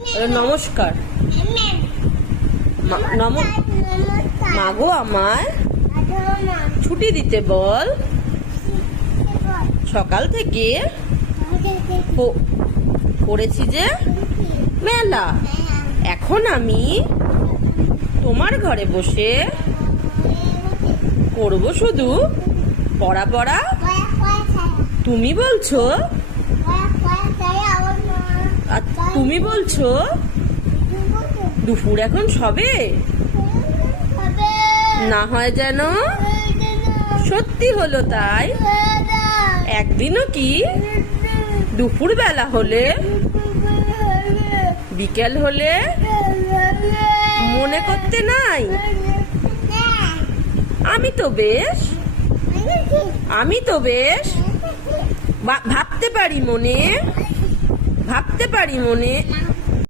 নমস্কার। মাগো আমায় ছুটি দিতে বল। সকাল থেকে পড়েছি যে মেলা, এখন আমি তোমার ঘরে বসে করব শুধু পড়া পড়া। তুমি বলছো, তুমি বলছো দুপুর এখন সবে না হয় যেন সত্যি হলো তাই। একদিনও কি দুপুর বেলা হলে বিকেল হলে মনে করতে নাই? আমি তো বেশ ভাবতে পারি মনে,